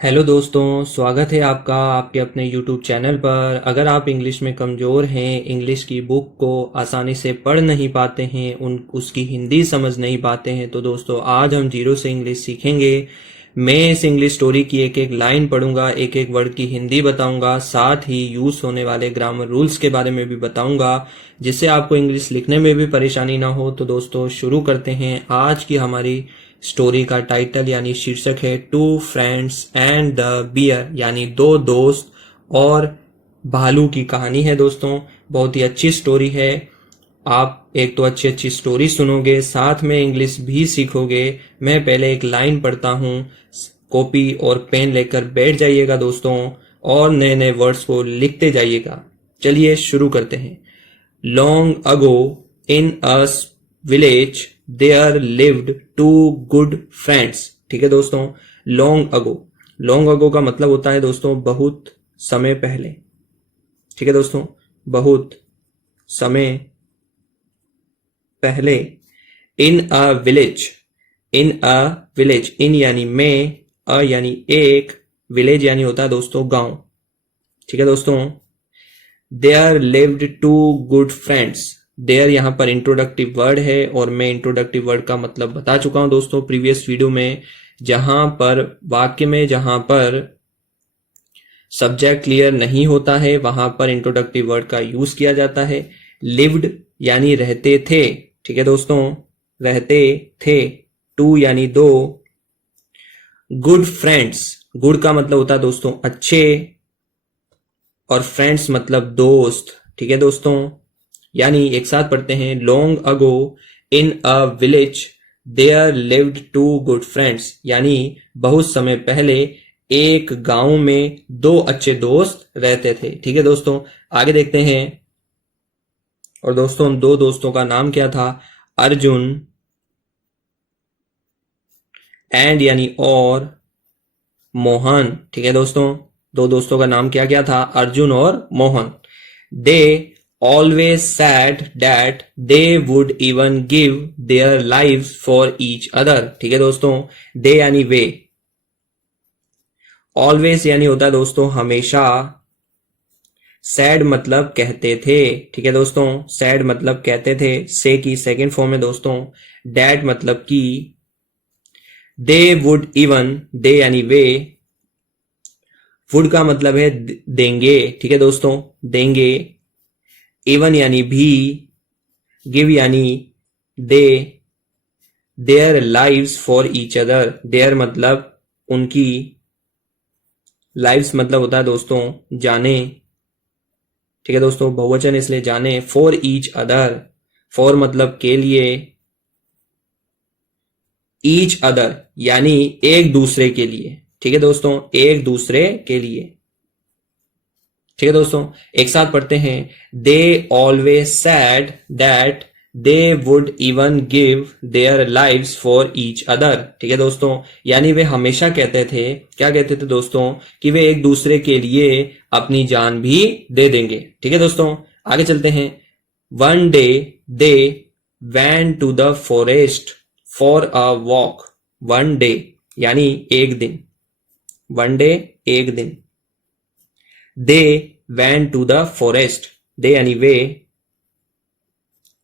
Hello दोस्तों, स्वागत है आपका आपके अपने यूट्यूब चैनल पर। अगर आप इंग्लिश में कमज़ोर हैं, इंग्लिश की बुक को आसानी से पढ़ नहीं पाते हैं, उसकी हिंदी समझ नहीं पाते हैं, तो दोस्तों आज हम जीरो से इंग्लिश सीखेंगे। मैं इस इंग्लिश स्टोरी की एक एक लाइन पढ़ूंगा, एक एक वर्ड की हिंदी बताऊंगा, साथ ही यूज़ होने वाले ग्रामर रूल्स के बारे में भी बताऊंगा, जिससे आपको इंग्लिश लिखने में भी परेशानी ना हो। तो दोस्तों शुरू करते हैं। आज की हमारी स्टोरी का टाइटल यानी शीर्षक है two friends and the bear, यानी दो दोस्त और भालू की कहानी है। दोस्तों बहुत ही अच्छी स्टोरी है। आप एक तो अच्छी अच्छी स्टोरी सुनोगे, साथ में इंग्लिश भी सीखोगे। मैं पहले एक लाइन पढ़ता हूँ, कॉपी और पेन लेकर बैठ जाइएगा दोस्तों, और नए नए वर्ड्स को लिखते जाइएगा। चलिए शुरू करते हैं। Long ago in a village there lived two good friends. ठीक है दोस्तों, लॉन्ग अगो का मतलब होता है दोस्तों बहुत समय पहले। ठीक है दोस्तों, बहुत समय पहले। इन अ विलेज, इन यानी में, अ यानी एक, विलेज यानी होता है दोस्तों गांव। ठीक है दोस्तों, there lived two good friends. There यहां पर इंट्रोडक्टिव वर्ड है, और मैं इंट्रोडक्टिव वर्ड का मतलब बता चुका हूं दोस्तों प्रीवियस वीडियो में। जहां पर वाक्य में जहां पर सब्जेक्ट क्लियर नहीं होता है, वहां पर इंट्रोडक्टिव वर्ड का यूज किया जाता है। लिव्ड यानी रहते थे। ठीक है दोस्तों, रहते थे। टू यानी दो। गुड फ्रेंड्स, गुड का मतलब होता है दोस्तों अच्छे, और फ्रेंड्स मतलब दोस्त। ठीक है दोस्तों, यानी एक साथ पढ़ते हैं। Long ago in a village there lived two good friends, यानी बहुत समय पहले एक गांव में दो अच्छे दोस्त रहते थे। ठीक है दोस्तों, आगे देखते हैं। और दोस्तों उन दो दोस्तों का नाम क्या था? अर्जुन एंड यानी और, मोहन। ठीक है दोस्तों, दो दोस्तों का नाम क्या क्या था? अर्जुन और Mohan. They always sad that they would even give their lives for each other. ठीक है दोस्तों, दे यानी वे, ऑलवेज यानी होता है दोस्तों हमेशा, सैड मतलब कहते थे। ठीक है दोस्तों, सैड मतलब कहते थे, से की सेकेंड फॉर्म है दोस्तों। डैट मतलब की। दे वुड इवन, दे यानी वे, वुड का मतलब है देंगे। ठीक है दोस्तों, देंगे। इवन यानी भी, गिव यानी दे, their lives for each other, their मतलब उनकी, लाइव्स मतलब होता है दोस्तों जाने। ठीक है दोस्तों, बहुवचन इसलिए जाने। फॉर ईच अदर, फॉर मतलब के लिए, ईच अदर यानी एक दूसरे के लिए। ठीक है दोस्तों, एक दूसरे के लिए। ठीक है दोस्तों, एक साथ पढ़ते हैं। They always sad that they would even give their lives for each other. ठीक है दोस्तों, यानी वे हमेशा कहते थे, क्या कहते थे दोस्तों, कि वे एक दूसरे के लिए अपनी जान भी दे देंगे। ठीक है दोस्तों, आगे चलते हैं। One day they went to the forest for a walk. One day यानी एक दिन, वन डे एक दिन। They went to the forest, they यानी वे,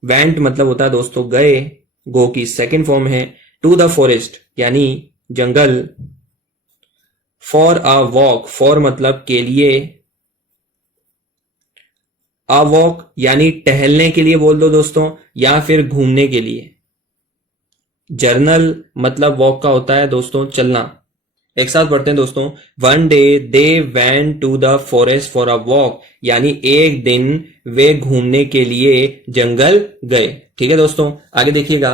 वैंट मतलब होता है दोस्तों गए, गो की सेकेंड फॉर्म है। टू द फॉरेस्ट यानी जंगल। फॉर अ वॉक, फॉर मतलब के लिए, अ वॉक यानी टहलने के लिए बोल दो दोस्तों, या फिर घूमने के लिए। जर्नल मतलब वॉक का होता है दोस्तों चलना। एक साथ पढ़ते हैं दोस्तों। One day they went to the forest for a walk, यानी एक दिन वे घूमने के लिए जंगल गए। ठीक है दोस्तों, आगे देखिएगा।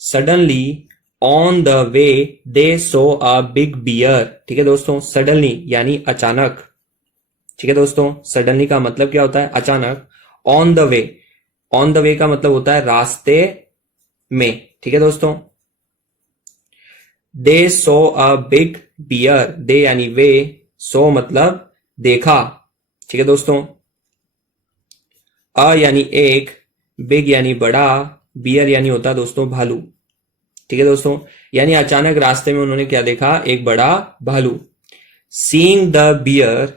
Suddenly on the way they saw a big bear. ठीक है दोस्तों, सडनली यानी अचानक। ठीक है दोस्तों, सडनली का मतलब क्या होता है? अचानक। On the way, on the वे का मतलब होता है रास्ते में। ठीक है दोस्तों, दे सो अ बिग बियर, दे यानी वे, सो मतलब देखा। ठीक है दोस्तों, अ यानी एक, बिग यानी बड़ा, बियर यानी होता है दोस्तों भालू। ठीक है दोस्तों, यानी अचानक रास्ते में उन्होंने क्या देखा, एक बड़ा भालू। Seeing the bear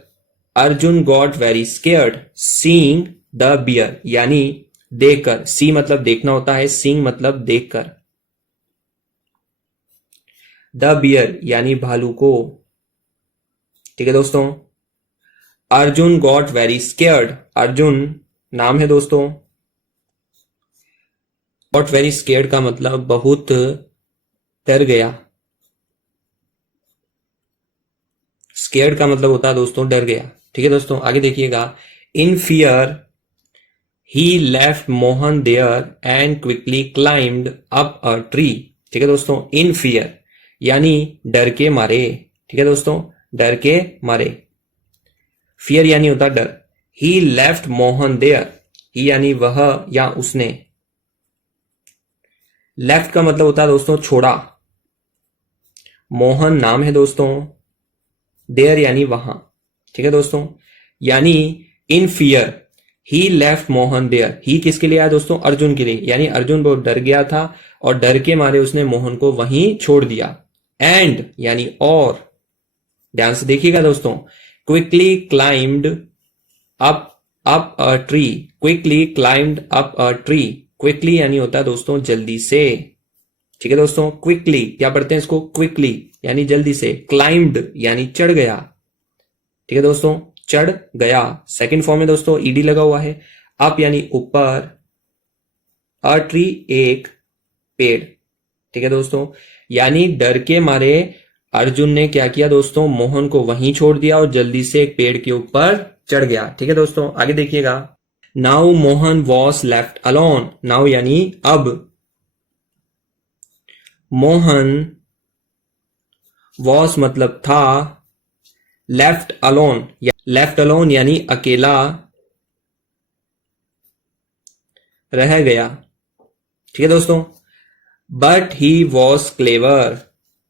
Arjun got very scared. Seeing the bear यानी देखकर, सी मतलब देखना होता है, सीइंग मतलब देखकर, द बियर यानी भालू को। ठीक है दोस्तों, Arjun got very scared, Arjun नाम है दोस्तों। गॉट वेरी स्केयर्ड का मतलब बहुत डर गया। स्केयर्ड का मतलब होता है दोस्तों डर गया। ठीक है दोस्तों, आगे देखिएगा। In fear he left Mohan there and quickly climbed up a tree. ठीक है दोस्तों, इन फियर यानी डर के मारे। ठीक है दोस्तों, डर के मारे। फियर यानी होता डर। ही लेफ्ट मोहन देयर, ही यानी वह या उसने। लेफ्ट का मतलब होता है दोस्तों छोड़ा। मोहन नाम है दोस्तों, देयर यानी वहां। ठीक है दोस्तों, यानी in fear he left Mohan there, ही किसके लिए आया दोस्तों, अर्जुन के लिए, यानी अर्जुन बहुत डर गया था और डर के मारे उसने मोहन को वहीं छोड़ दिया। एंड यानी और, ध्यान से देखिएगा दोस्तों, quickly climbed up up a tree, quickly climbed up a tree. Quickly यानी होता है दोस्तों जल्दी से। ठीक है दोस्तों, क्विकली क्या पढ़ते हैं इसको, क्विकली यानी जल्दी से। क्लाइम्ड यानी चढ़ गया। ठीक है दोस्तों, चढ़ गया। सेकंड फॉर्म में दोस्तों ईडी लगा हुआ है। अप यानी ऊपर, अ ट्री एक पेड़। ठीक है दोस्तों, यानी डर के मारे अर्जुन ने क्या किया दोस्तों, मोहन को वहीं छोड़ दिया और जल्दी से एक पेड़ के ऊपर चढ़ गया। ठीक है दोस्तों, आगे देखिएगा। Now Mohan was left alone, now यानी अब, मोहन वॉज मतलब था, लेफ्ट अलोन, लेफ्ट अलोन यानी अकेला रह गया। ठीक है दोस्तों, बट ही वॉज क्लेवर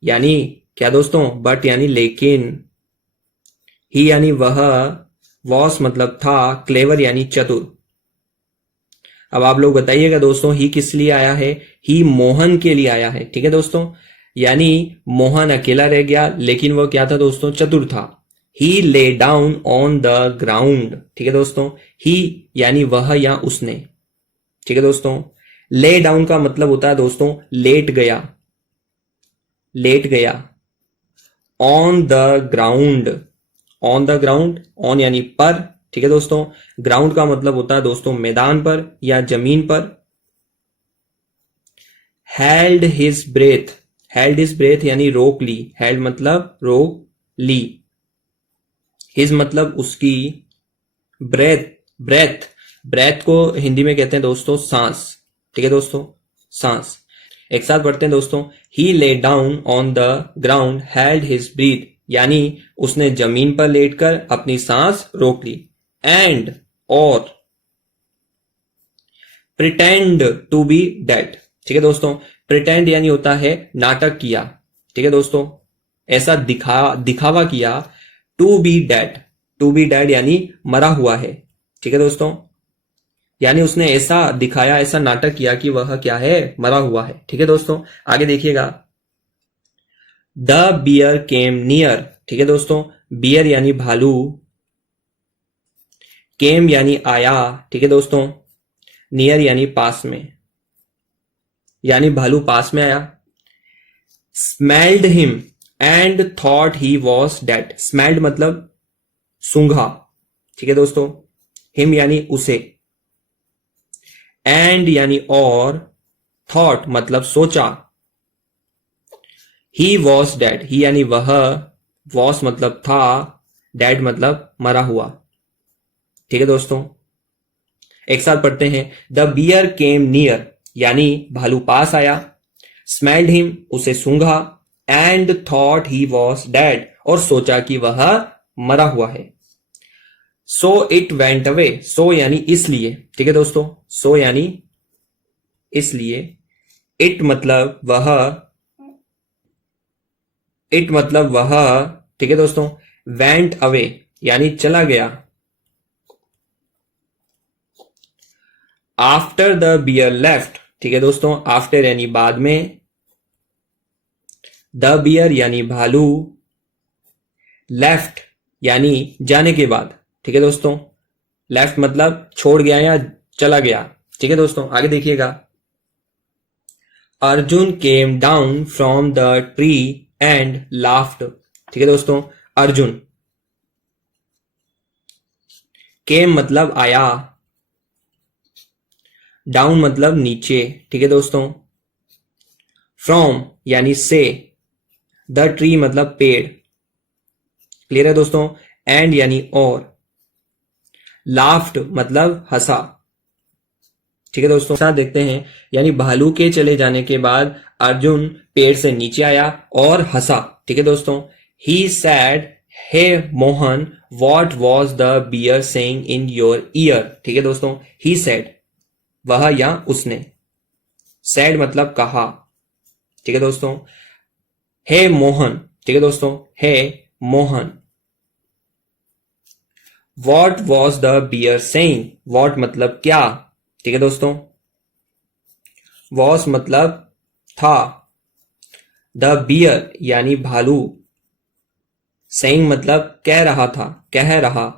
यानी क्या दोस्तों, बट यानी लेकिन, ही यानी वह, वॉस मतलब था, क्लेवर यानी चतुर। अब आप लोग बताइएगा दोस्तों, ही किस लिए आया है, ही मोहन के लिए आया है। ठीक है दोस्तों, यानी मोहन अकेला रह गया, लेकिन वह क्या था दोस्तों, चतुर था। ही lay down on the ground. ठीक है दोस्तों, ही यानी वह या उसने। ठीक है दोस्तों, ले डाउन का मतलब होता है दोस्तों लेट गया, लेट गया। On the ground, on the ground, on यानी पर। ठीक है दोस्तों, ग्राउंड का मतलब होता है दोस्तों मैदान पर या जमीन पर। Held his breath, held his breath यानी रोक ली, हेल्ड मतलब रोक ली, हिज मतलब उसकी, ब्रेथ, ब्रेथ, ब्रेथ को हिंदी में कहते हैं दोस्तों सांस। ठीक है दोस्तों, सांस। एक साथ पढ़ते हैं दोस्तों। He lay down on the ground held his breath, यानी उसने जमीन पर लेटकर अपनी सांस रोक ली। एंड और, प्रिटेंड टू बी डेड। ठीक है दोस्तों, प्रिटेंड यानी होता है नाटक किया। ठीक है दोस्तों, ऐसा दिखावा किया। To be dead, to be dead यानी मरा हुआ है। ठीक है दोस्तों, यानी उसने ऐसा दिखाया, ऐसा नाटक किया कि वह क्या है, मरा हुआ है। ठीक है दोस्तों, आगे देखिएगा। The bear came near. ठीक है दोस्तों, बियर यानी भालू, केम यानी आया। ठीक है दोस्तों, नियर यानी पास में, यानी भालू पास में आया। Smelled him and thought he was dead. Smelled मतलब सूंघा। ठीक है दोस्तों, हिम यानी उसे, एंड यानी और, थॉट मतलब सोचा। ही वॉज डेड, ही यानी वह, वॉस मतलब था, डेड मतलब मरा हुआ। ठीक है दोस्तों, एक साथ पढ़ते हैं। द बियर केम नियर यानी भालू पास आया, स्मेल्ड हिम उसे सूंघा, and thought he was dead और सोचा कि वह मरा हुआ है। So it went away, so यानी इसलिए। ठीक है दोस्तों, सो यानी इसलिए, इट मतलब वह, इट मतलब वह। ठीक है दोस्तों, वेंट अवे यानी चला गया। आफ्टर द बियर लेफ्ट, ठीक है दोस्तों, आफ्टर यानी बाद में, द बियर यानी भालू, लेफ्ट यानी जाने के बाद, ठीक है दोस्तों, लेफ्ट मतलब छोड़ गया या चला गया, ठीक है दोस्तों। आगे देखिएगा, Arjun came down from the tree and laughed, ठीक है दोस्तों। अर्जुन, केम मतलब आया, डाउन मतलब नीचे, ठीक है दोस्तों। फ्रॉम यानी से, द ट्री मतलब पेड़, क्लियर है दोस्तों। एंड यानी और, लाफ्ड मतलब हंसा, ठीक है दोस्तों। साथ देखते हैं, यानी भालू के चले जाने के बाद अर्जुन पेड़ से नीचे आया और हंसा, ठीक है दोस्तों। He said, hey Mohan, what was the bear saying in your ear, ठीक है दोस्तों। ही सैड, वह या उसने, सैड मतलब कहा, ठीक है दोस्तों। हे मोहन, ठीक है दोस्तों, hey Mohan. What was the bear saying, what मतलब क्या, ठीक है दोस्तों। वॉज मतलब था, द बियर यानी भालू, सेइंग मतलब कह रहा था, कह रहा।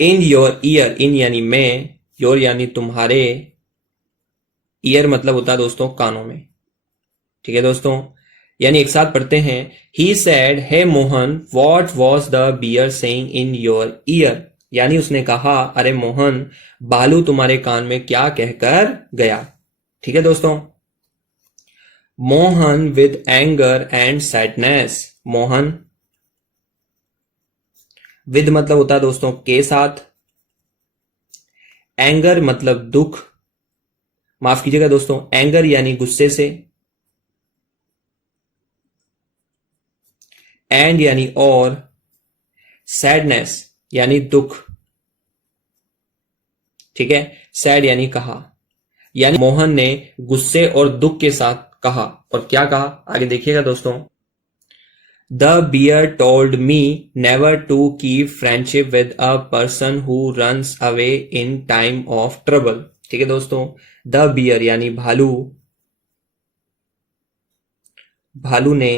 इन योर ईयर, इन यानी में, योर यानी तुम्हारे, ईयर मतलब होता है दोस्तों कानों में, ठीक है दोस्तों। यानी एक साथ पढ़ते हैं, he said, hey Mohan, what was the bear saying in your ear, यानी उसने कहा, अरे मोहन, भालू तुम्हारे कान में क्या कहकर गया, ठीक है दोस्तों। Mohan with anger and sadness, Mohan, with मतलब होता है दोस्तों के साथ, एंगर मतलब दुख, माफ कीजिएगा दोस्तों, एंगर यानी गुस्से से, एंड यानी और, सैडनेस यानी दुख, ठीक है। सैड यानी कहा, यानी मोहन ने गुस्से और दुख के साथ कहा, और क्या कहा आगे देखिएगा दोस्तों। The bear told me never to keep friendship with a person who runs away in time of trouble, ठीक है दोस्तों। द बियर यानी भालू, भालू ने,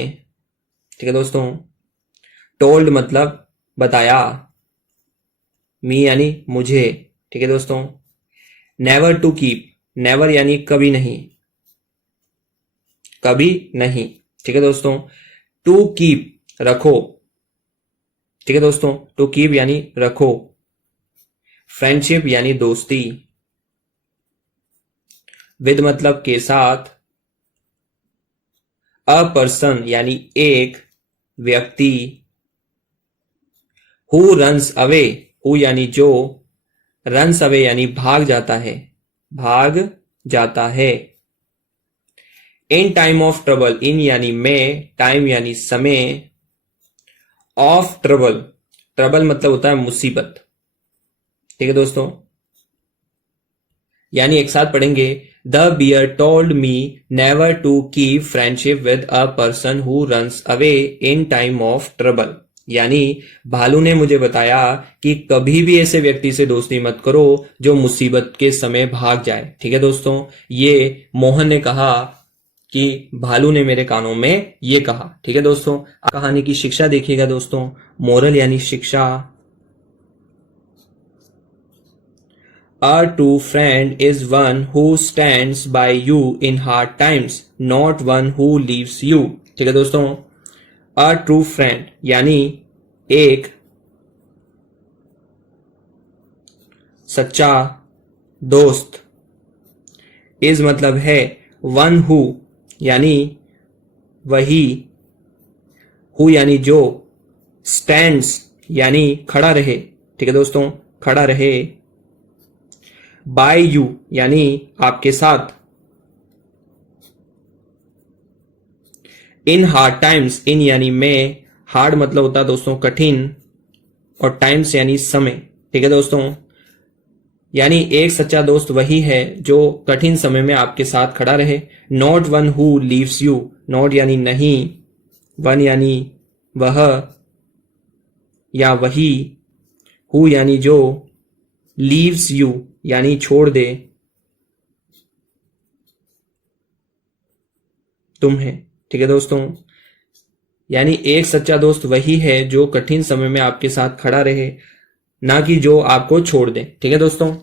ठीक है दोस्तों। टोल्ड मतलब बताया, मी यानी मुझे, ठीक है दोस्तों। नेवर टू कीप, नेवर यानी कभी नहीं, कभी नहीं, ठीक है दोस्तों। टू कीप रखो, ठीक है दोस्तों, टू कीप यानी रखो। फ्रेंडशिप यानी दोस्ती, विद मतलब के साथ। अ पर्सन यानी एक व्यक्ति। हु रन्स अवे, हु यानी जो, रन्स अवे यानी भाग जाता है, भाग जाता है। इन टाइम ऑफ ट्रबल, इन यानी में, टाइम यानी समय, ऑफ ट्रबल, ट्रबल मतलब होता है मुसीबत, ठीक है दोस्तों। यानी एक साथ पढ़ेंगे, the bear told me never to keep friendship with a person who runs away in time of trouble, यानी भालू ने मुझे बताया कि कभी भी ऐसे व्यक्ति से दोस्ती मत करो जो मुसीबत के समय भाग जाए, ठीक है दोस्तों। ये मोहन ने कहा कि भालू ने मेरे कानों में ये कहा, ठीक है दोस्तों। कहानी की शिक्षा देखिएगा दोस्तों, मोरल यानी शिक्षा। A true friend is one who stands by you in hard times, not one who leaves you, ठीक है दोस्तों। A true friend यानी एक सच्चा दोस्त, is मतलब है, one who यानी वही, who यानी जो, stands यानी खड़ा रहे, ठीक है दोस्तों, खड़ा रहे। बाय यू यानी आपके साथ। इन हार्ड टाइम्स, इन यानी में, हार्ड मतलब होता है दोस्तों कठिन, और टाइम्स यानी समय, ठीक है दोस्तों। यानी एक सच्चा दोस्त वही है जो कठिन समय में आपके साथ खड़ा रहे। Not one who leaves you, not यानी नहीं, वन यानी वह या वही, हु यानी जो, लीव्स यू यानी छोड़ दे। तुम्हें। ठीक है दोस्तों, यानी एक सच्चा दोस्त वही है जो कठिन समय में आपके साथ खड़ा रहे, ना कि जो आपको छोड़ दे। ठीक है दोस्तों।